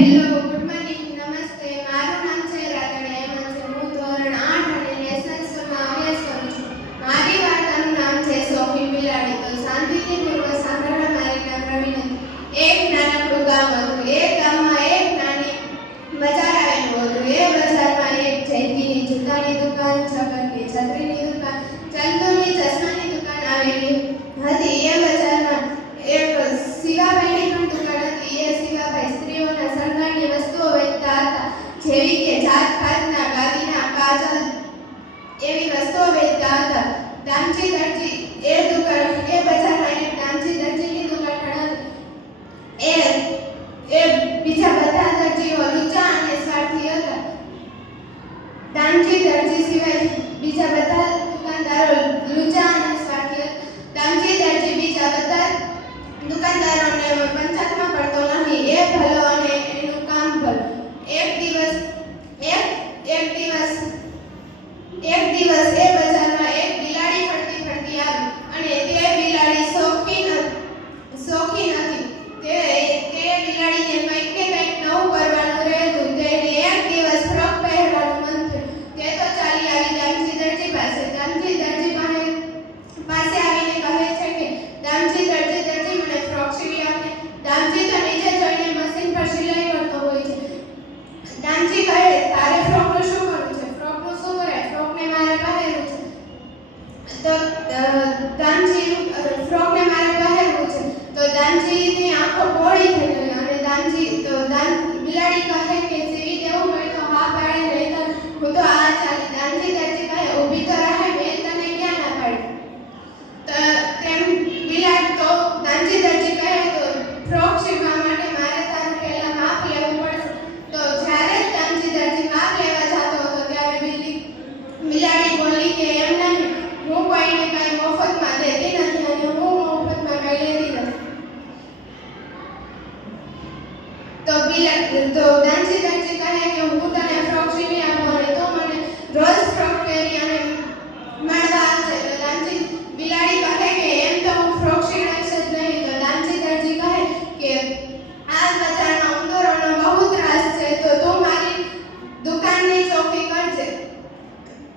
Ele levou જેવી કે જાત પાતના ગાદીના કાજલ એવી વસ્તુઓ વેચતા હતા. નામચી દરજી એ દુકાન, એ બજારમાં એક નામચી દરજીની દુકાન એ એ બીજા બધા દરજીઓ લુચા અને સ્વાર્થી હતા. નામચી દરજી સિવાય બીજા બધા દુકાનદારો લુચા અને સ્વાર્થી હતા. નામચી દરજી બીજા બધા દુકાનદારો દાનજી ફ્રોકને મારે કહેવું છે, તો દાનજીની આંખો પહોળી થઈ ગઈ અને દાનજી, તો દાન બિલાડી કહે કે તો દાનજી દાનજી કહે કે હું તને ફ્રોક સીવી આપું અને તો મને રોજ ફ્રોક પહેરી અને માણવા આવશે તો દાનજી બિલાડી કહે કે એમ તો હું ફ્રોક સીવડાવીશ જ નહીં. તો દાનજી દાનજી કહે કે આ બધાના ઉંદરોનો બહુ ત્રાસ છે, તો તું મારી દુકાનની ચોકી કરજે.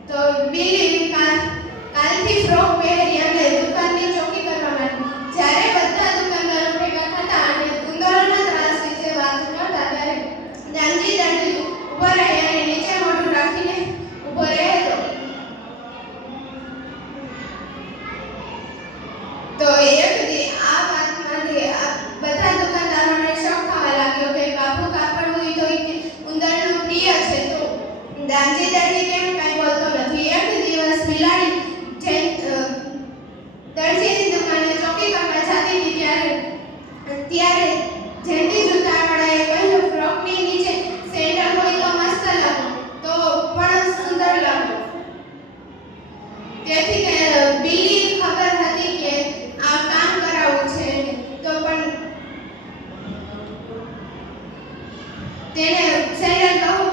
તો બિલી કાલથી ફ્રોક પહેરી તેને સૈરન કહું